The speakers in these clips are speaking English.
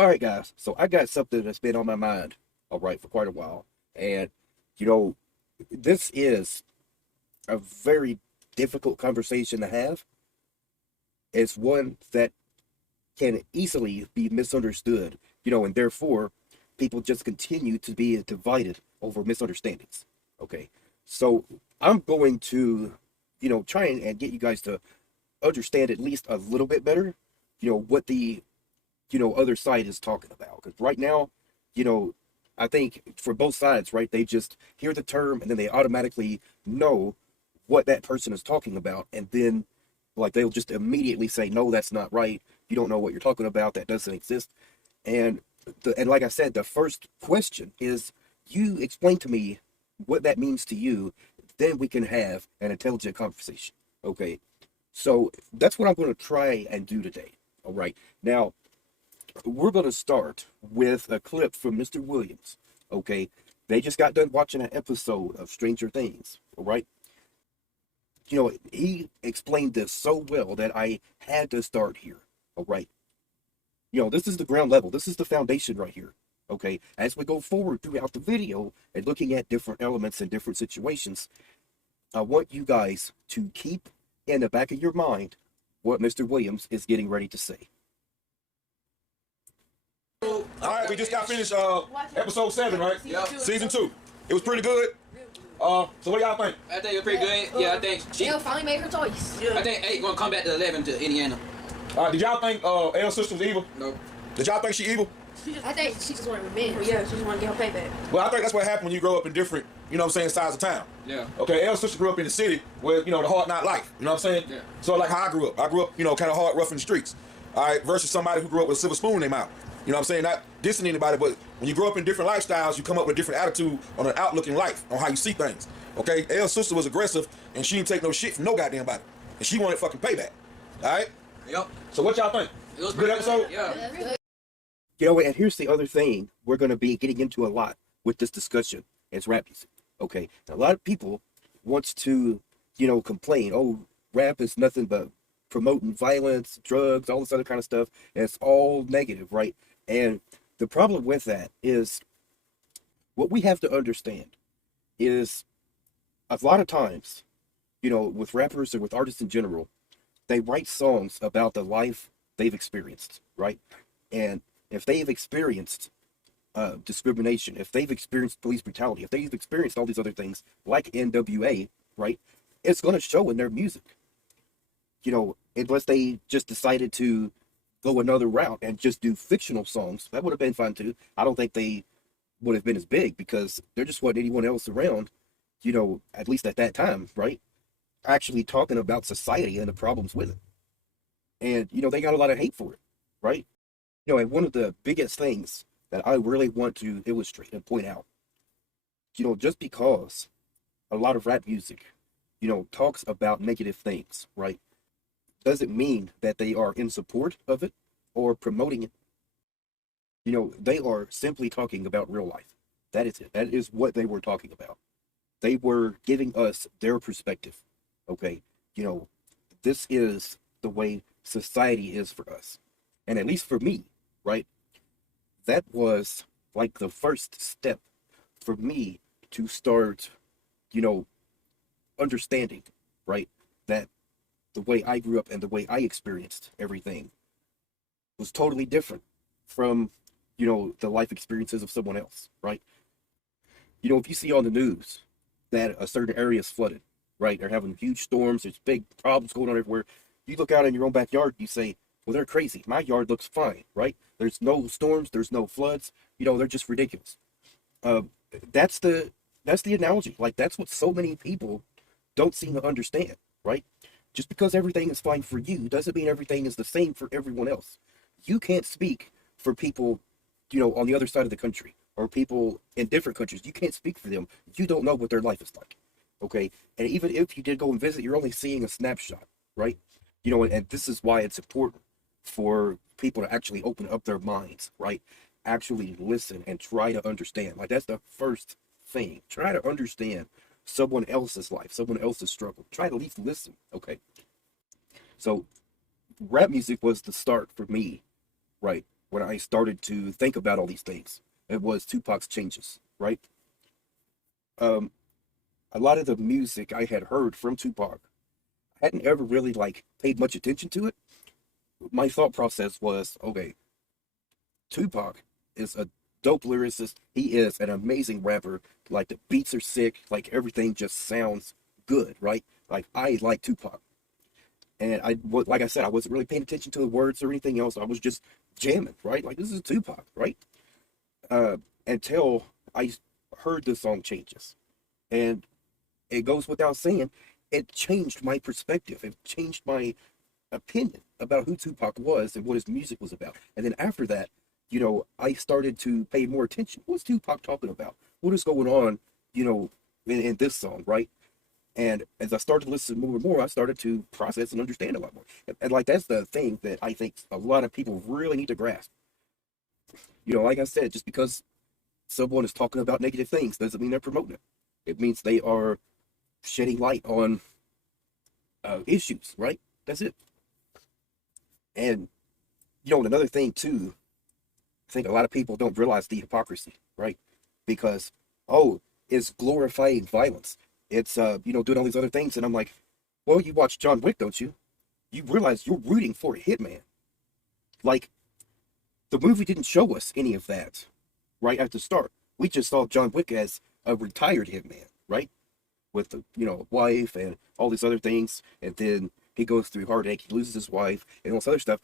All right, guys. So I got something that's been on my mind, all right, for quite a while. And, you know, this is a very difficult conversation to have. It's one that can easily be misunderstood, and therefore people just continue to be divided over misunderstandings. Okay. So I'm going to, try and get you guys to understand at least a little bit better, what the other side is talking about. Because right now, you know, I think for both sides, right, they just hear the term and then they automatically know what that person is talking about, and then like they'll just immediately say, no, that's not right. You don't know what you're talking about. That doesn't exist. And and like I said, the first question is, you explain to me what that means to you, then we can have an intelligent conversation. Okay. So that's what I'm going to try and do today. All right. Now, we're going to start with a clip from Mr. Williams. Okay. They just got done watching an episode of Stranger Things. All right. He explained this so well that I had to start here. All right. This is the ground level. This is the foundation right here. Okay. As we go forward throughout the video and looking at different elements and different situations, I want you guys to keep in the back of your mind what Mr. Williams is getting ready to say. All right, we just got finished episode 7, right? Yep. Season 2. It was pretty good. So what y'all think? I think it was pretty good. Yeah, I think she. Elle finally made her choice. I think 8 gonna come back to 11 to Indiana. Did y'all think L's sister was evil? No. Did y'all think she evil? I think she just wanted revenge. Yeah, she just want to get her payback. Well, I think that's what happened when you grow up in different, sides of town. Yeah. Okay, L's sister grew up in the city where, the hard knock life. You know what I'm saying? Yeah. So like how I grew up. I grew up, kind of hard, rough in the streets. All right, versus somebody who grew up with a silver spoon in their mouth. You know what I'm saying? Not dissing anybody, but when you grow up in different lifestyles, you come up with a different attitude on an outlook in life, on how you see things. Okay? L's sister was aggressive, and she didn't take no shit from no goddamn body. And she wanted fucking payback. All right? Yep. So what y'all think? It was Good pretty episode? Yeah. And here's the other thing we're going to be getting into a lot with this discussion. It's rap music. Okay? Now, a lot of people wants to, complain, oh, rap is nothing but promoting violence, drugs, all this other kind of stuff, and it's all negative, right? And the problem with that is what we have to understand is a lot of times, with rappers or with artists in general, they write songs about the life they've experienced, right? And if they've experienced discrimination, if they've experienced police brutality, if they've experienced all these other things like NWA, right, it's going to show in their music. Unless they just decided to go another route and just do fictional songs, that would have been fine too. I don't think they would have been as big because there just wasn't anyone else around, at least at that time, right? Actually talking about society and the problems with it. And, they got a lot of hate for it, right? And one of the biggest things that I really want to illustrate and point out, just because a lot of rap music, talks about negative things, right? Doesn't mean that they are in support of it or promoting it. They are simply talking about real life. That is it. That is what they were talking about. They were giving us their perspective. Okay. This is the way society is for us. And at least for me, right? That was like the first step for me to start, understanding, right? That the way I grew up and the way I experienced everything was totally different from, the life experiences of someone else, right? If you see on the news that a certain area is flooded, right? They're having huge storms, there's big problems going on everywhere. You look out in your own backyard, you say, well, they're crazy. My yard looks fine, right? There's no storms, there's no floods, they're just ridiculous. That's the analogy. Like, that's what so many people don't seem to understand, right? Just because everything is fine for you doesn't mean everything is the same for everyone else. You can't speak for people, on the other side of the country or people in different countries. You can't speak for them. You don't know what their life is like, okay? And even if you did go and visit, you're only seeing a snapshot, right? And this is why it's important for people to actually open up their minds, right? Actually listen and try to understand. Like, that's the first thing. Try to understand someone else's life, someone else's struggle. Try to at least listen, okay? So, rap music was the start for me, right? when I started to think about all these things. It was Tupac's Changes, right? A lot of the music I had heard from Tupac, I hadn't ever really like paid much attention to it. My thought process was, okay, Tupac is a dope lyricist. He is an amazing rapper. Like the beats are sick. Like everything just sounds good, right? Like I like Tupac. And like I said, I wasn't really paying attention to the words or anything else. I was just jamming, right? Like this is Tupac, right? Until I heard the song Changes. And it goes without saying, it changed my perspective. It changed my opinion about who Tupac was and what his music was about. And then after that, I started to pay more attention. What's Tupac talking about? What is going on, in this song, right? And as I started to listen more and more, I started to process and understand a lot more. And like, that's the thing that I think a lot of people really need to grasp. Like I said, just because someone is talking about negative things doesn't mean they're promoting it. It means they are shedding light on issues, right? That's it. And, another thing too, I think a lot of people don't realize the hypocrisy, right? Because, it's glorifying violence. It's, doing all these other things. And I'm like, well, you watch John Wick, don't you? You realize you're rooting for a hitman. Like, the movie didn't show us any of that right at the start. We just saw John Wick as a retired hitman, right? With the, wife and all these other things. And then he goes through heartache, he loses his wife and all this other stuff.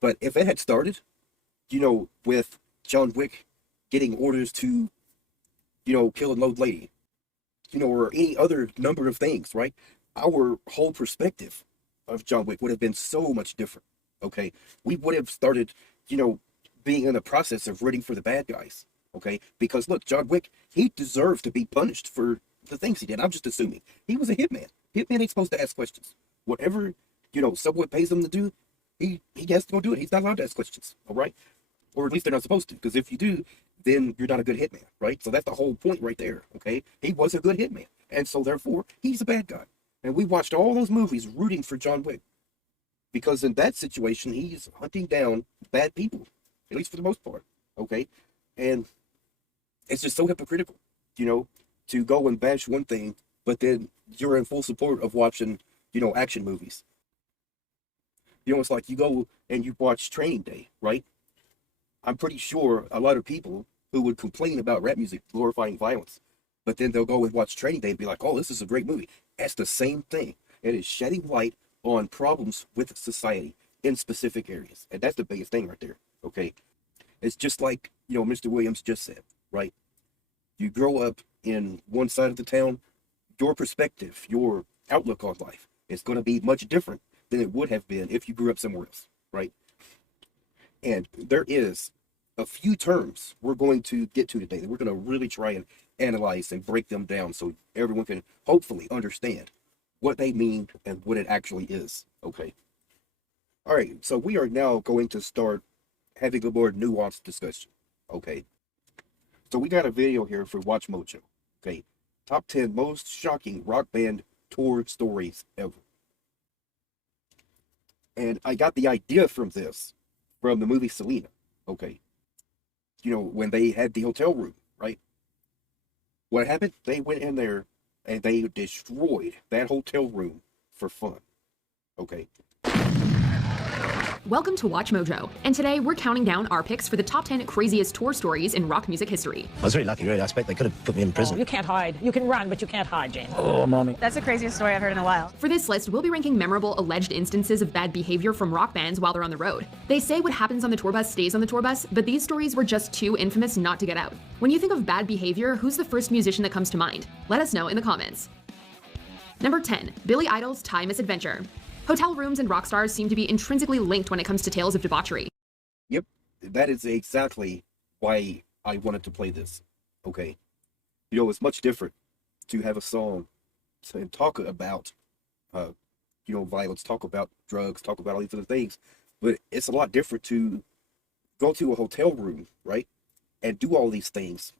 But if it had started, with John Wick getting orders to, kill an old lady, or any other number of things, right? Our whole perspective of John Wick would have been so much different, okay? We would have started, being in the process of rooting for the bad guys, okay? Because look, John Wick, he deserved to be punished for the things he did. I'm just assuming. He was a hitman. Hitman ain't supposed to ask questions. Whatever, someone pays him to do, he has to go do it. He's not allowed to ask questions, all right? Or at least they're not supposed to, because if you do, then you're not a good hitman, right? So that's the whole point right there, okay? He was a good hitman, and so therefore, he's a bad guy. And we watched all those movies rooting for John Wick, because in that situation, he's hunting down bad people, at least for the most part, okay? And it's just so hypocritical, to go and bash one thing, but then you're in full support of watching, action movies. It's like you go and you watch Training Day, right? I'm pretty sure a lot of people who would complain about rap music glorifying violence, but then they'll go and watch Training Day and be like, oh, this is a great movie. That's the same thing. It is shedding light on problems with society in specific areas. And that's the biggest thing right there, okay? It's just like, Mr. Williams just said, right? You grow up in one side of the town, your perspective, your outlook on life is going to be much different than it would have been if you grew up somewhere else, right? And there is a few terms we're going to get to today that we're going to really try and analyze and break them down so everyone can hopefully understand what they mean and what it actually is, okay? All right, so we are now going to start having a more nuanced discussion, okay? So we got a video here for Watch Mojo, okay? Top 10 most shocking rock band tour stories ever. And I got the idea from this from the movie Selena, okay? When they had the hotel room, right? What happened? They went in there and they destroyed that hotel room for fun, okay? Welcome to Watch Mojo, and today we're counting down our picks for the top 10 craziest tour stories in rock music history. I was very lucky, really. I expect they could have put me in prison. You can't hide. You can run, but you can't hide, James. Oh, Mommy. That's the craziest story I've heard in a while. For this list, we'll be ranking memorable alleged instances of bad behavior from rock bands while they're on the road. They say what happens on the tour bus stays on the tour bus, but these stories were just too infamous not to get out. When you think of bad behavior, who's the first musician that comes to mind? Let us know in the comments. Number 10, Billy Idol's Thai Misadventure. Hotel rooms and rock stars seem to be intrinsically linked when it comes to tales of debauchery. Yep, that is exactly why I wanted to play this, okay? It's much different to have a song and talk about, violence, talk about drugs, talk about all these other things, but it's a lot different to go to a hotel room, right, and do all these things,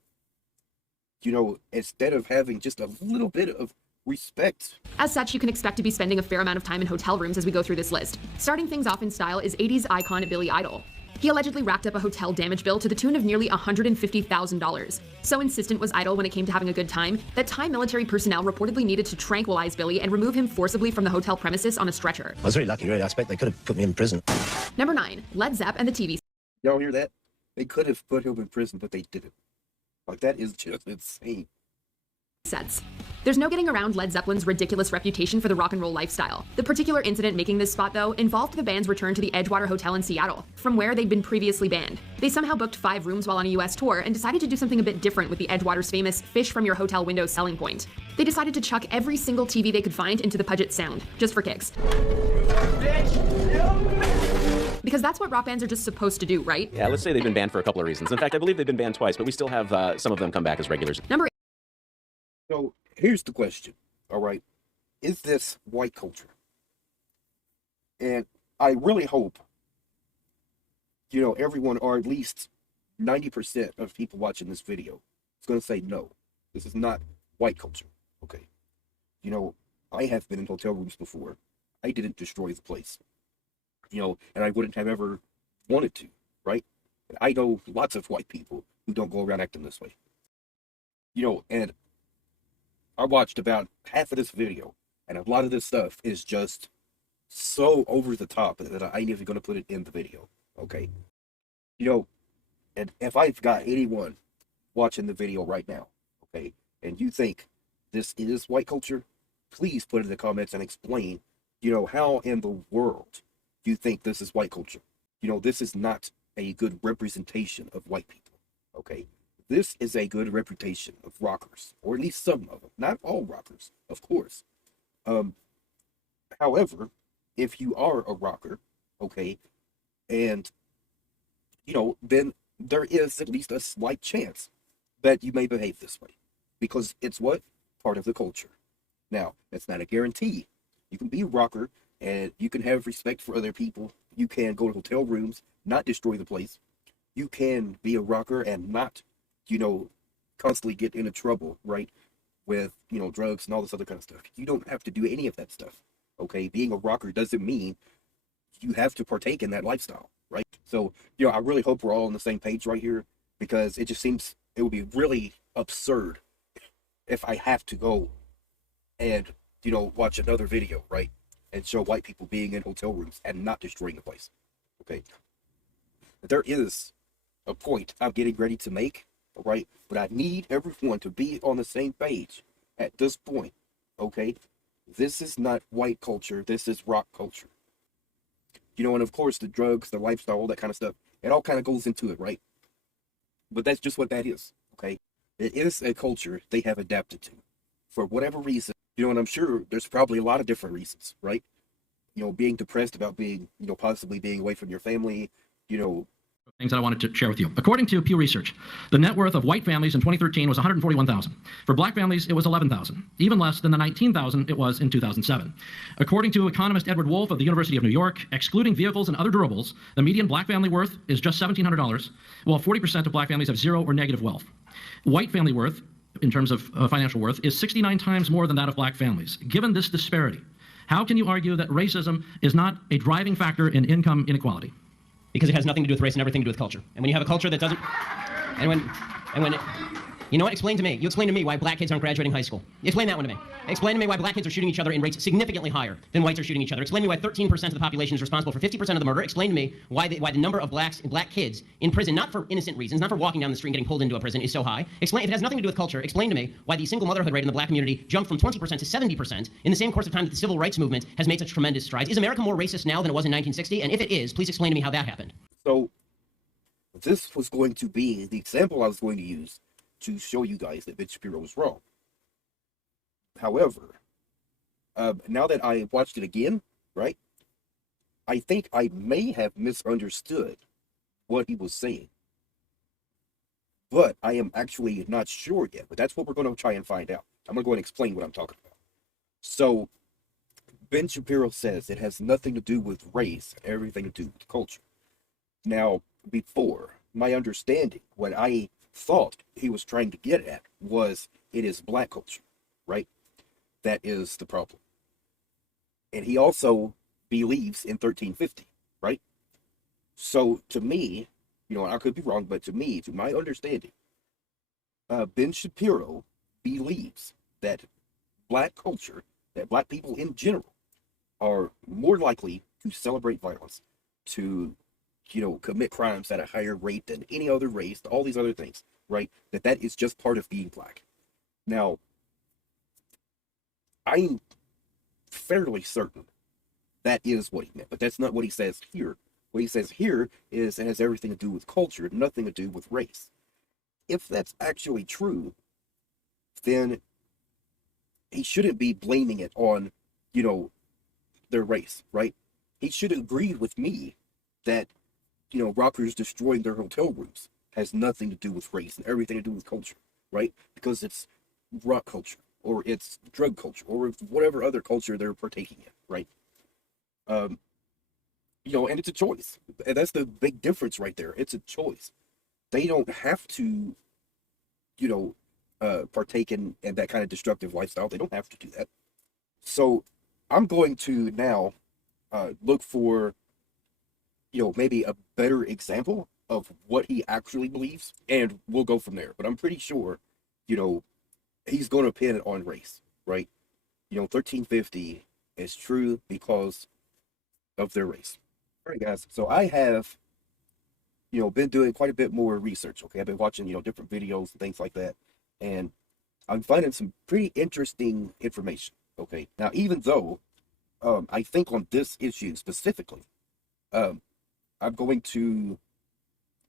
instead of having just a little bit of respect. As such, you can expect to be spending a fair amount of time in hotel rooms as we go through this list. Starting things off in style is 80s icon Billy Idol. He allegedly racked up a hotel damage bill to the tune of nearly $150,000. So insistent was Idol when it came to having a good time that Thai military personnel reportedly needed to tranquilize Billy and remove him forcibly from the hotel premises on a stretcher. I was really lucky, really. I expect they could have put me in prison. Number 9. Led Zepp and the TV. Y'all hear that? They could have put him in prison, but they didn't. Like, that is just insane. Sets. There's no getting around Led Zeppelin's ridiculous reputation for the rock and roll lifestyle. The particular incident making this spot, though, involved the band's return to the Edgewater Hotel in Seattle, from where they'd been previously banned. They somehow booked 5 rooms while on a US tour and decided to do something a bit different with the Edgewater's famous fish from your hotel window selling point. They decided to chuck every single TV they could find into the Puget Sound, just for kicks. Because that's what rock bands are just supposed to do, right? Yeah, let's say they've been banned for a couple of reasons. In fact, I believe they've been banned twice, but we still have some of them come back as regulars. Number 8. So here's the question, all right? Is this white culture? And I really hope, everyone, or at least 90% of people watching this video is going to say no. This is not white culture, okay? I have been in hotel rooms before. I didn't destroy the place, and I wouldn't have ever wanted to, right? I know lots of white people who don't go around acting this way, and I watched about half of this video, and a lot of this stuff is just so over the top that I ain't even going to put it in the video, okay? And if I've got anyone watching the video right now, okay, and you think this is white culture, please put it in the comments and explain, how in the world you think this is white culture. This is not a good representation of white people, okay? This is a good reputation of rockers, or at least some of them. Not all rockers, of course. However, if you are a rocker, okay, and, then there is at least a slight chance that you may behave this way. Because it's what? Part of the culture. Now, that's not a guarantee. You can be a rocker, and you can have respect for other people. You can go to hotel rooms, not destroy the place. You can be a rocker and not constantly get into trouble, right? With, drugs and all this other kind of stuff. You don't have to do any of that stuff, okay? Being a rocker doesn't mean you have to partake in that lifestyle, right? So, I really hope we're all on the same page right here, because it just seems it would be really absurd if I have to go and, watch another video, right? And show white people being in hotel rooms and not destroying the place, okay? There is a point I'm getting ready to make, right? But I need everyone to be on the same page at this point, okay? This is not white culture. This is rock culture. And of course, the drugs, the lifestyle, all that kind of stuff, it all kind of goes into it, right? But that's just what that is, okay? It is a culture they have adapted to for whatever reason, and I'm sure there's probably a lot of different reasons, right? Being depressed about being, possibly being away from your family, Things that I wanted to share with you. According to Pew Research, the net worth of white families in 2013 was $141,000. For black families, it was $11,000, even less than the $19,000 it was in 2007. According to economist Edward Wolf of the University of New York, excluding vehicles and other durables, the median black family worth is just $1,700, while 40% of black families have zero or negative wealth. White family worth, in terms of financial worth, is 69 times more than that of black families. Given this disparity, how can you argue that racism is not a driving factor in income inequality? Because it has nothing to do with race and everything to do with culture. And when you have a culture that doesn't, you know what? Explain to me. You explain to me why black kids aren't graduating high school. Explain that one to me. Explain to me why black kids are shooting each other in rates significantly higher than whites are shooting each other. Explain to me why 13% of the population is responsible for 50% of the murder. Explain to me why the number of black kids in prison, not for innocent reasons, not for walking down the street and getting pulled into a prison, is so high. Explain, if it has nothing to do with culture, explain to me why the single motherhood rate in the black community jumped from 20% to 70% in the same course of time that the civil rights movement has made such tremendous strides. Is America more racist now than it was in 1960? And if it is, please explain to me how that happened. So this was going to be the example I was going to use to show you guys that Ben Shapiro was wrong. However, now that I watched it again, right, I think I may have misunderstood what he was saying. But I am actually not sure yet. But that's what we're going to try and find out. I'm going to go and explain what I'm talking about. So, Ben Shapiro says it has nothing to do with race and everything to do with culture. Now, before, my understanding, what I thought he was trying to get at was it is black culture, right? That is the problem. And he also believes in 1350, right? So to me, and I could be wrong, but to me, to my understanding, Ben Shapiro believes that black culture, that black people in general, are more likely to celebrate violence, to, commit crimes at a higher rate than any other race, all these other things, right? That is just part of being black. Now, I'm fairly certain that is what he meant, but that's not what he says here. What he says here is it has everything to do with culture, nothing to do with race. If that's actually true, then he shouldn't be blaming it on, their race, right? He should agree with me that, rockers destroying their hotel rooms has nothing to do with race and everything to do with culture, right? Because it's rock culture, or it's drug culture, or it's whatever other culture they're partaking in, right? And it's a choice. And that's the big difference right there. It's a choice. They don't have to, partake in that kind of destructive lifestyle. They don't have to do that. So I'm going to now look for, maybe a better example of what he actually believes, and we'll go from there. But I'm pretty sure, he's going to pin it on race, right? 1350 is true because of their race. All right, guys. So I have, been doing quite a bit more research. Okay, I've been watching, different videos and things like that, and I'm finding some pretty interesting information. Okay, now even though I think on this issue specifically, I'm going to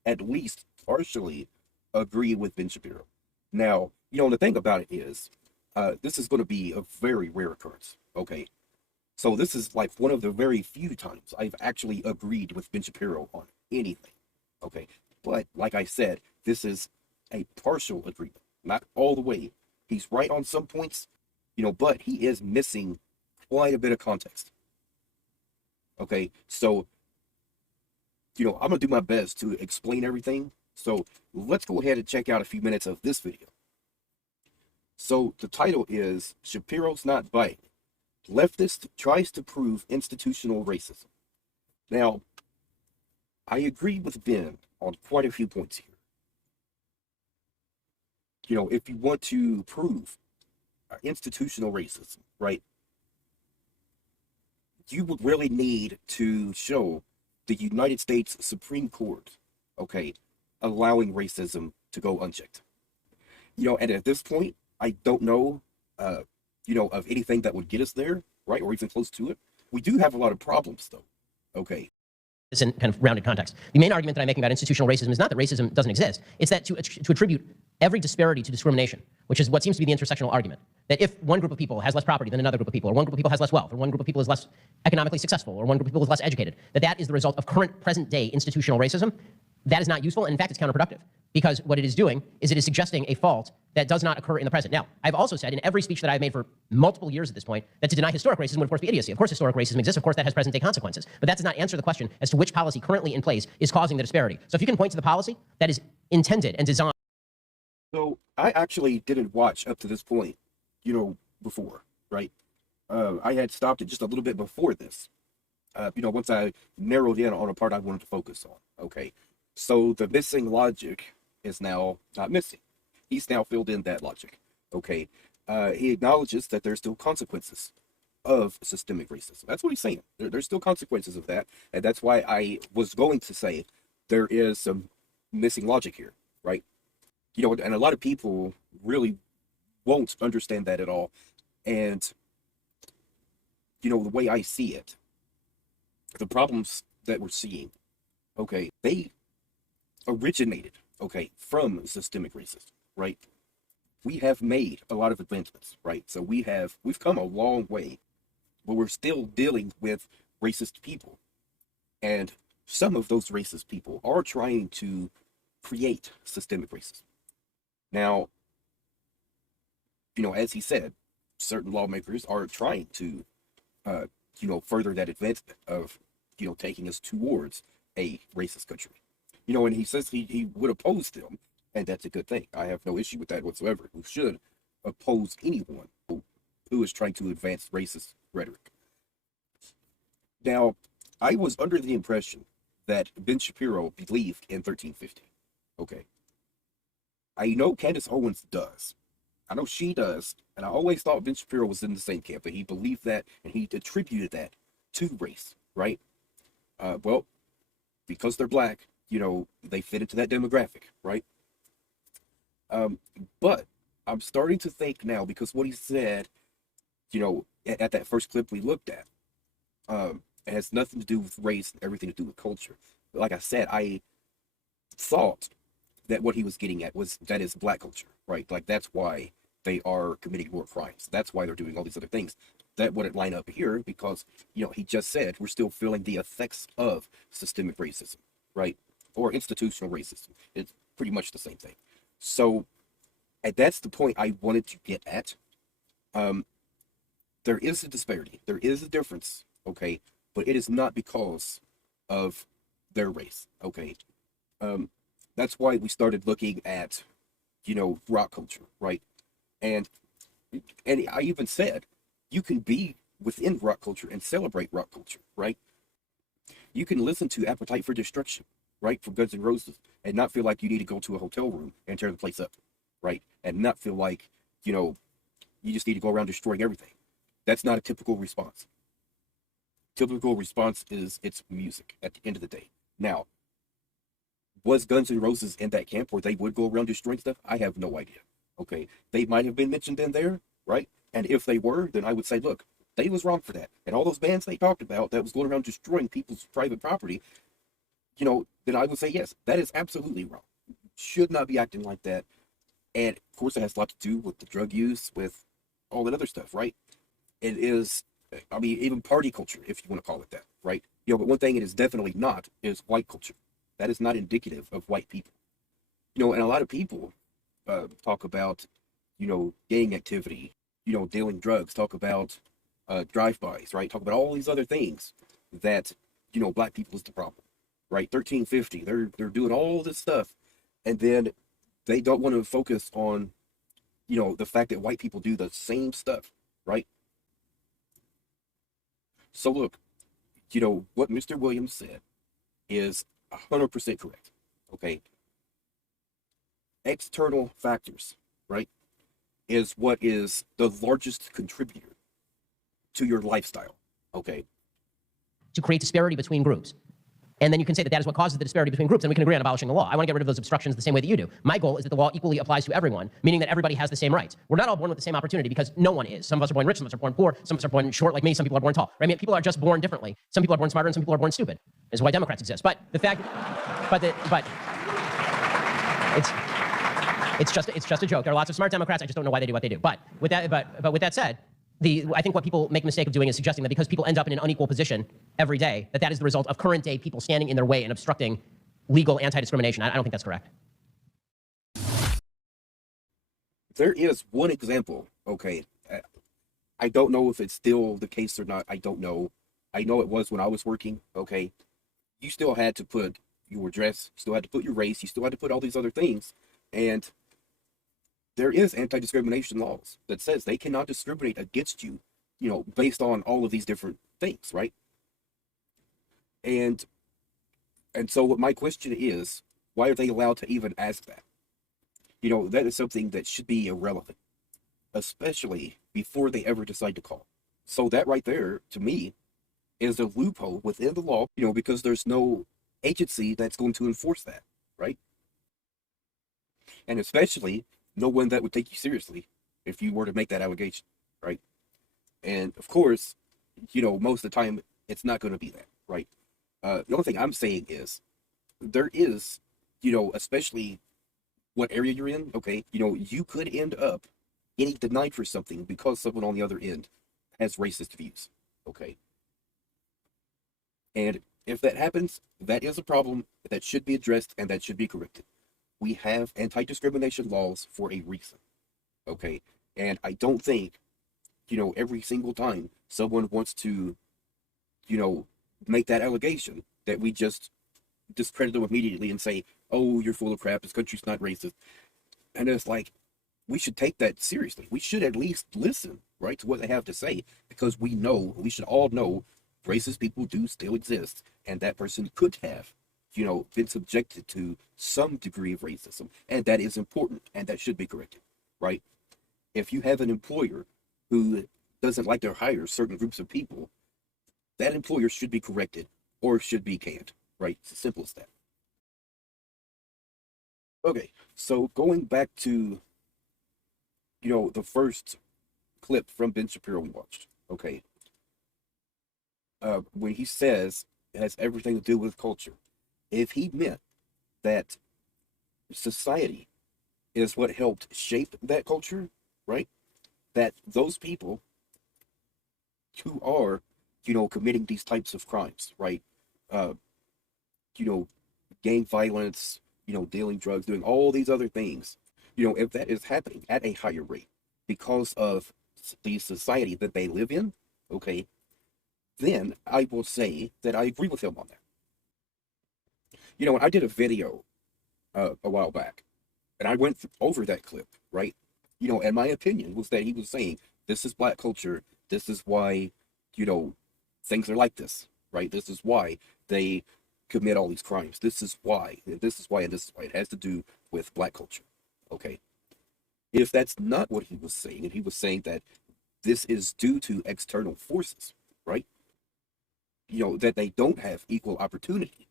at least partially agree with Ben Shapiro. Now, the thing about it is, this is going to be a very rare occurrence. Okay, so this is like one of the very few times I've actually agreed with Ben Shapiro on anything. Okay, but like I said, this is a partial agreement, not all the way. He's right on some points, but he is missing quite a bit of context. Okay, so, I'm going to do my best to explain everything. So let's go ahead and check out a few minutes of this video. So the title is Shapiro's Not Biting. Leftist tries to prove institutional racism. Now, I agree with Ben on quite a few points here. If you want to prove institutional racism, right, you would really need to show the United States Supreme Court, okay, allowing racism to go unchecked. And at this point, I don't know, of anything that would get us there, right, or even close to it. We do have a lot of problems, though, okay. This in kind of rounded context. The main argument that I'm making about institutional racism is not that racism doesn't exist. It's that to attribute every disparity to discrimination, which is what seems to be the intersectional argument. That if one group of people has less property than another group of people, or one group of people has less wealth, or one group of people is less economically successful, or one group of people is less educated, that is the result of current present-day institutional racism. That is not useful, and in fact, it's counterproductive. Because what it is doing is it is suggesting a fault that does not occur in the present. Now, I've also said in every speech that I've made for multiple years at this point that to deny historic racism would, of course, be idiocy. Of course, historic racism exists. Of course, that has present-day consequences. But that does not answer the question as to which policy currently in place is causing the disparity. So if you can point to the policy that is intended and designed. So I actually didn't watch up to this point, before, right? I had stopped it just a little bit before this, once I narrowed in on a part I wanted to focus on, okay? So the missing logic is now not missing. He's now filled in that logic, okay? He acknowledges that there's still consequences of systemic racism. That's what he's saying. There's still consequences of that, and that's why I was going to say there is some missing logic here, right? And a lot of people really won't understand that at all. And, the way I see it, the problems that we're seeing, okay, they originated, okay, from systemic racism, right? We have made a lot of advancements, right? So we've come a long way, but we're still dealing with racist people. And some of those racist people are trying to create systemic racism. Now, as he said, certain lawmakers are trying to, further that advancement of, taking us towards a racist country. And he says he would oppose them, and that's a good thing. I have no issue with that whatsoever. We should oppose anyone who is trying to advance racist rhetoric. Now, I was under the impression that Ben Shapiro believed in 1350. Okay. I know Candace Owens does. I know she does. And I always thought Ben Shapiro was in the same camp, but he believed that and he attributed that to race, right? Well, because they're black, you know, they fit into that demographic, right? But I'm starting to think now, because what he said, you know, at that first clip we looked at, it has nothing to do with race and everything to do with culture. But like I said, I thought that what he was getting at was that is black culture, right? Like that's why they are committing more crimes. That's why they're doing all these other things. That wouldn't line up here because, you know, he just said we're still feeling the effects of systemic racism, right? Or institutional racism. It's pretty much the same thing. So, and that's the point I wanted to get at. There is a disparity. There is a difference, okay? But it is not because of their race, okay? That's why we started looking at, you know, rock culture, right? And I even said, you can be within rock culture and celebrate rock culture, right? You can listen to Appetite for Destruction, right, from Guns N' Roses, and not feel like you need to go to a hotel room and tear the place up, right? And not feel like, you know, you just need to go around destroying everything. That's not a typical response. Typical response is it's music at the end of the day. Now, was Guns N' Roses in that camp where they would go around destroying stuff? I have no idea. Okay, they might have been mentioned in there, right? And if they were, then I would say, look, they was wrong for that. And all those bands they talked about that was going around destroying people's private property, you know, then I would say, yes, that is absolutely wrong. Should not be acting like that. And of course, it has a lot to do with the drug use, with all that other stuff, right? It is, I mean, even party culture, if you want to call it that, right? You know, but one thing it is definitely not is white culture. That is not indicative of white people. You know, and a lot of people talk about, you know, gang activity, you know, dealing drugs, talk about drive-bys, right? Talk about all these other things that, you know, black people is the problem, right? 1350, they're doing all this stuff, and then they don't want to focus on, you know, the fact that white people do the same stuff, right? So look, you know, what Mr. Williams said is 100% correct, okay? External factors, right, is what is the largest contributor to your lifestyle, okay? To create disparity between groups. And then you can say that that is what causes the disparity between groups, and we can agree on abolishing the law. I want to get rid of those obstructions the same way that you do. My goal is that the law equally applies to everyone, meaning that everybody has the same rights. We're not all born with the same opportunity because no one is. Some of us are born rich, some of us are born poor, some of us are born short like me, some people are born tall. Right? I mean, people are just born differently. Some people are born smarter and some people are born stupid. This is why Democrats exist. But the fact, it's just a joke. There are lots of smart Democrats. I just don't know why they do what they do. But with that said, I think what people make a mistake of doing is suggesting that because people end up in an unequal position every day, that is the result of current day people standing in their way and obstructing legal anti-discrimination. I don't think that's correct. There is one example, okay. I don't know if it's still the case or not. I don't know. I know it was when I was working, okay. You still had to put your address, you still had to put your race, you still had to put all these other things. And there is anti-discrimination laws that says they cannot discriminate against you, you know, based on all of these different things, right? And so what my question is, why are they allowed to even ask that? You know, that is something that should be irrelevant, especially before they ever decide to call. So that right there, to me, is a loophole within the law, you know, because there's no agency that's going to enforce that, right? And especially no one that would take you seriously if you were to make that allegation, right? And of course, you know, most of the time it's not going to be that, right? The only thing I'm saying is there is, you know, especially what area you're in, okay, you know, you could end up getting denied for something because someone on the other end has racist views, okay? And if that happens, that is a problem that should be addressed and that should be corrected. We have anti-discrimination laws for a reason, okay? And I don't think, you know, every single time someone wants to, you know, make that allegation that we just discredit them immediately and say, oh, you're full of crap, this country's not racist. And it's like, we should take that seriously. We should at least listen, right, to what they have to say, because we should all know racist people do still exist, and that person could have, been subjected to some degree of racism, and that is important, and that should be corrected, right? If you have an employer who doesn't like to hire certain groups of people, that employer should be corrected or should be canned, right? It's as simple as that. Okay, so going back to, the first clip from Ben Shapiro we watched, okay? When he says it has everything to do with culture, if he meant that society is what helped shape that culture, right? That those people who are, committing these types of crimes, right? Gang violence, dealing drugs, doing all these other things, if that is happening at a higher rate because of the society that they live in, okay, then I will say that I agree with him on that. I did a video a while back, and I went over that clip, right? And my opinion was that he was saying, this is black culture, this is why, things are like this, right? This is why they commit all these crimes. This is why, and this is why, and this is why. It has to do with black culture, okay? If that's not what he was saying, and he was saying that this is due to external forces, right? That they don't have equal opportunity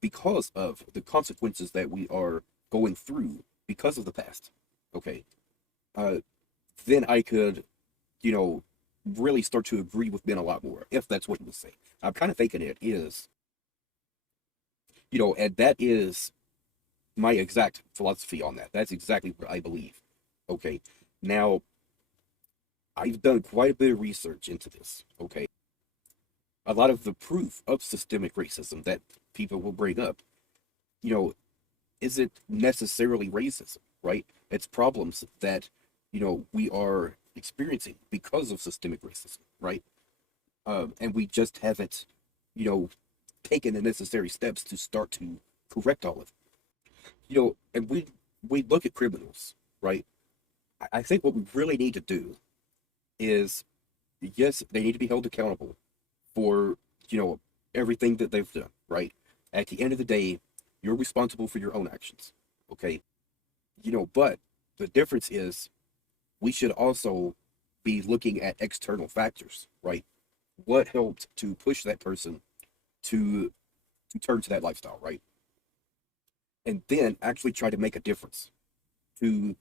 because of the consequences that we are going through because of the past, okay? Then I could, really start to agree with Ben a lot more, if that's what he was saying. I'm kind of thinking it is, and that is my exact philosophy on that. That's exactly what I believe, okay? Now, I've done quite a bit of research into this, okay? A lot of the proof of systemic racism that people will bring up, isn't necessarily racism, right? It's problems that, we are experiencing because of systemic racism, right? And we just haven't, taken the necessary steps to start to correct all of it. And we look at criminals, right? I think what we really need to do is, yes, they need to be held accountable for, everything that they've done, right? At the end of the day, you're responsible for your own actions, okay? But the difference is we should also be looking at external factors, right? What helped to push that person to turn to that lifestyle, right? And then actually try to make a difference to,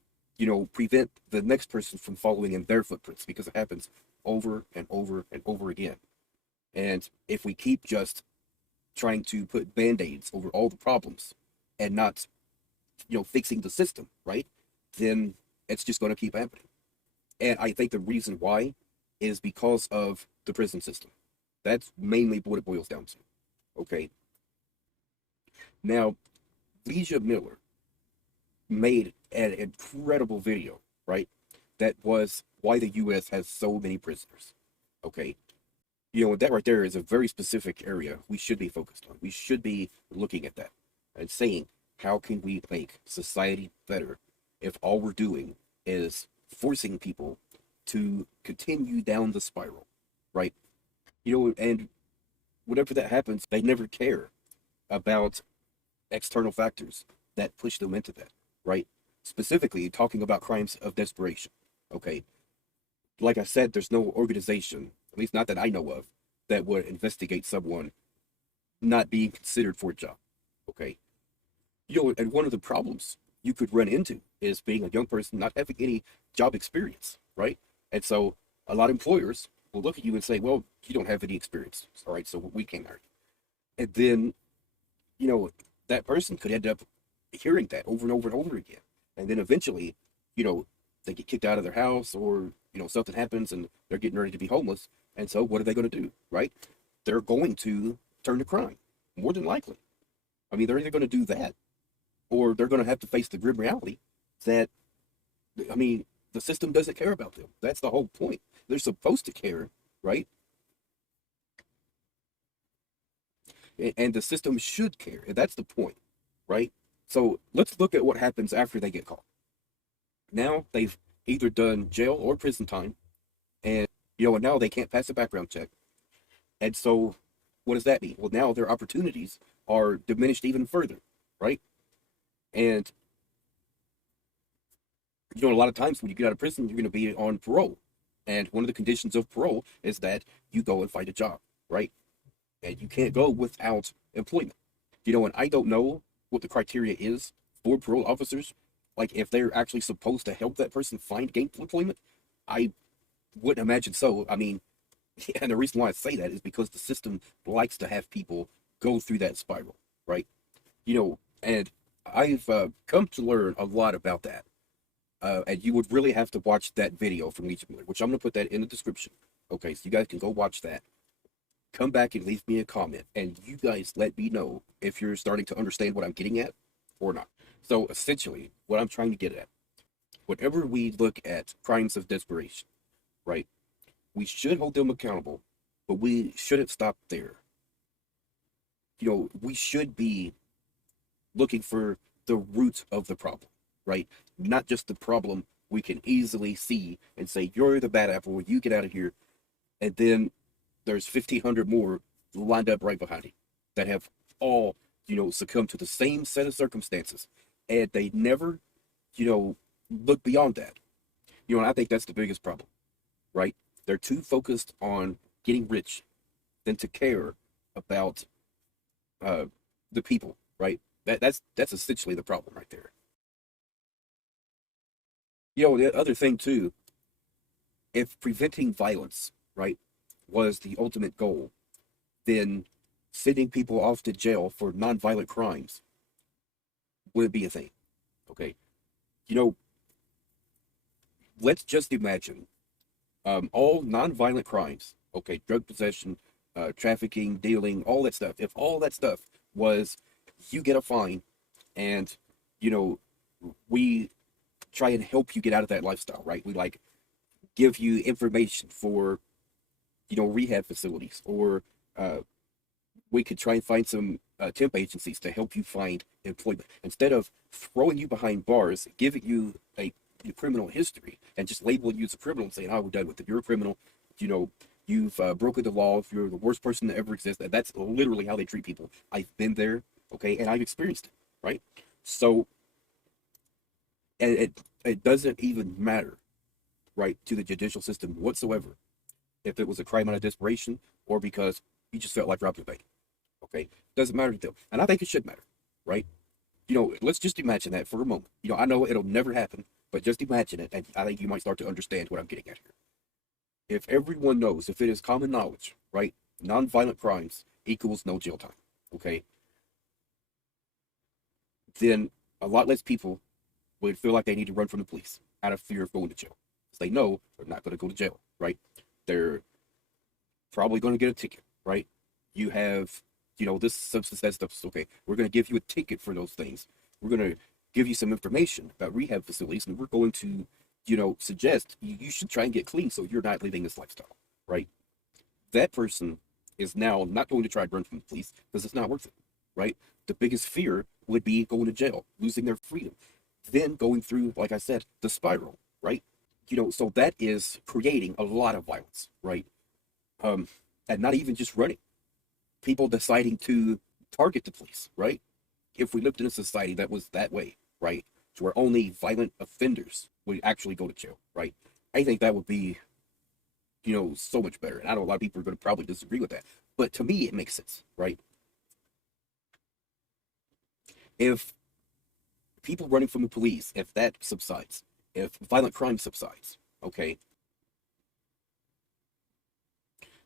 prevent the next person from following in their footprints, because it happens over and over and over again. And if we keep just trying to put band-aids over all the problems and not, fixing the system, right? Then it's just going to keep happening. And I think the reason why is because of the prison system. That's mainly what it boils down to, okay? Now, Leisha Miller made an incredible video, right? That was why the U.S. has so many prisoners, okay? That right there is a very specific area we should be focused on. We should be looking at that and saying, how can we make society better if all we're doing is forcing people to continue down the spiral, right? And whenever that happens, they never care about external factors that push them into that, right? Specifically, talking about crimes of desperation, okay? Like I said, there's no organization, at least not that I know of, that would investigate someone not being considered for a job, okay? And one of the problems you could run into is being a young person not having any job experience, right? And so a lot of employers will look at you and say, well, you don't have any experience, all right, so we can't hire you. And then, that person could end up hearing that over and over and over again. And then eventually, they get kicked out of their house, or, something happens and they're getting ready to be homeless. And so what are they going to do, right? They're going to turn to crime, more than likely. I mean, they're either going to do that, or they're going to have to face the grim reality that, the system doesn't care about them. That's the whole point. They're supposed to care, right? And the system should care. And that's the point, right? So let's look at what happens after they get caught. Now they've either done jail or prison time, and, You know, and now they can't pass a background check. And so what does that mean? Well, now their opportunities are diminished even further, right? And, you know, a lot of times when you get out of prison, you're going to be on parole. And one of the conditions of parole is that you go and find a job, right? And you can't go without employment. You know, and I don't know what the criteria is for parole officers. Like, if they're actually supposed to help that person find gainful employment, I wouldn't imagine so. I mean, and the reason why I say that is because the system likes to have people go through that spiral, right? You know, and I've come to learn a lot about that. And you would really have to watch that video from Legion Miller, which I'm going to put that in the description. Okay, so you guys can go watch that. Come back and leave me a comment, and you guys let me know if you're starting to understand what I'm getting at or not. So essentially, what I'm trying to get at, whenever we look at crimes of desperation, right, we should hold them accountable, but we shouldn't stop there. You know, we should be looking for the root of the problem, right? Not just the problem we can easily see and say, you're the bad apple, you get out of here. And then there's 1,500 more lined up right behind you that have all, you know, succumbed to the same set of circumstances. And they never, you know, look beyond that. You know, and I think that's the biggest problem, right? They're too focused on getting rich than to care about the people, right? That's essentially the problem right there. You know, the other thing too, if preventing violence, right, was the ultimate goal, then sending people off to jail for nonviolent crimes would be a thing. Okay. You know, let's just imagine all nonviolent crimes, okay, drug possession, trafficking, dealing, all that stuff. If all that stuff was you get a fine and, you know, we try and help you get out of that lifestyle, right? We like give you information for, you know, rehab facilities, or we could try and find some temp agencies to help you find employment. Instead of throwing you behind bars, giving you a criminal history and just labeling you as a criminal and saying, oh, we're done with it. You're a criminal. You know, you've broken the law. You're the worst person that ever existed. That's literally how they treat people. I've been there, okay, and I've experienced it, right? So, and it doesn't even matter, right, to the judicial system whatsoever, if it was a crime out of desperation or because you just felt like robbing a bank, okay? Doesn't matter to them. And I think it should matter, right? You know, let's just imagine that for a moment. You know, I know it'll never happen, but just imagine it, and I think you might start to understand what I'm getting at here. If everyone knows, if it is common knowledge, right, nonviolent crimes equals no jail time, okay, then a lot less people would feel like they need to run from the police out of fear of going to jail. Because they know they're not going to go to jail, right? They're probably going to get a ticket, right? You have, you know, this substance, that stuff, okay, we're going to give you a ticket for those things. We're going to give you some information about rehab facilities, and we're going to, you know, suggest you should try and get clean so you're not living this lifestyle, right? That person is now not going to try to run from the police because it's not worth it, right? The biggest fear would be going to jail, losing their freedom, then going through, like I said, the spiral, right? You know, so that is creating a lot of violence, right? And not even just running. People deciding to target the police, right? If we lived in a society that was that way, right, to where only violent offenders would actually go to jail, right? I think that would be, you know, so much better. And I know a lot of people are going to probably disagree with that, but to me, it makes sense, right? If people running from the police, if that subsides, if violent crime subsides, okay,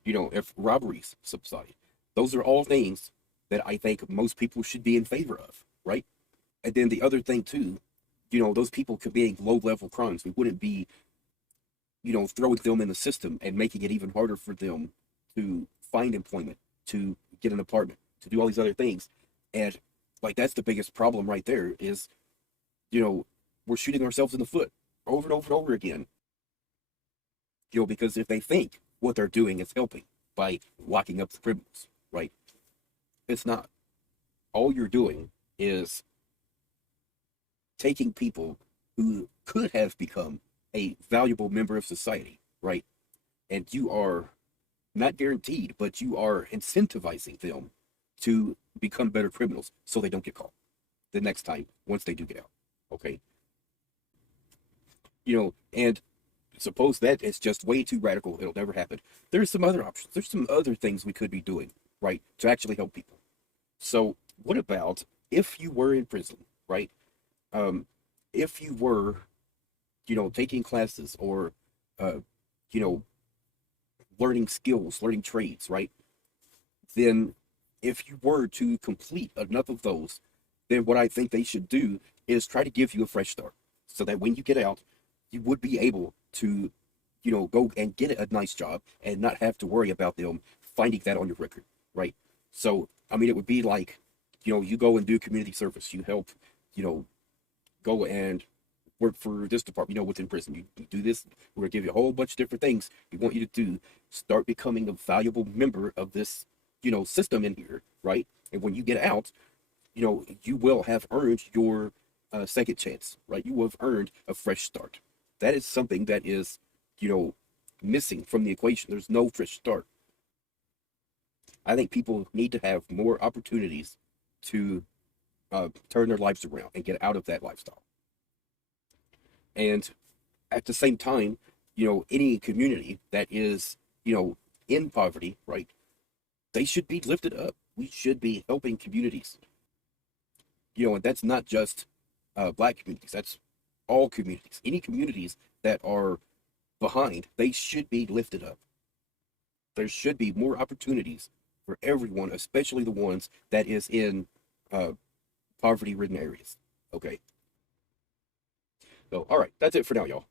you know, if robberies subside, those are all things that I think most people should be in favor of, right? And then the other thing too, you know, those people committing low-level crimes, we wouldn't be, you know, throwing them in the system and making it even harder for them to find employment, to get an apartment, to do all these other things. And like, that's the biggest problem right there is, you know, we're shooting ourselves in the foot over and over and over again. You know, because if they think what they're doing is helping by locking up the criminals, right? It's not. All you're doing is taking people who could have become a valuable member of society, right? and you are not guaranteed, but you are incentivizing them to become better criminals so they don't get caught the next time once they do get out. Okay. And suppose that it's just way too radical, it'll never happen. There's some other options. There's some other things we could be doing, right, to actually help people. So what about if you were in prison, right? If you were, taking classes or, learning skills, learning trades, right? Then if you were to complete enough of those, then what I think they should do is try to give you a fresh start so that when you get out, you would be able to, go and get a nice job and not have to worry about them finding that on your record, right? So, I mean, it would be like, you go and do community service. You help, go and work for this department, within prison. You do this. We're going to give you a whole bunch of different things we want you to do. Start becoming a valuable member of this, system in here, right? And when you get out, you will have earned your second chance, right? You will have earned a fresh start. That is something that is, missing from the equation. There's no fresh start. I think people need to have more opportunities to turn their lives around and get out of that lifestyle. And at the same time, any community that is, in poverty, right, they should be lifted up. We should be helping communities. And that's not just Black communities. That's all communities. Any communities that are behind, they should be lifted up. There should be more opportunities for everyone, especially the ones that is in poverty-ridden areas. Okay. So, all right, that's it for now, y'all.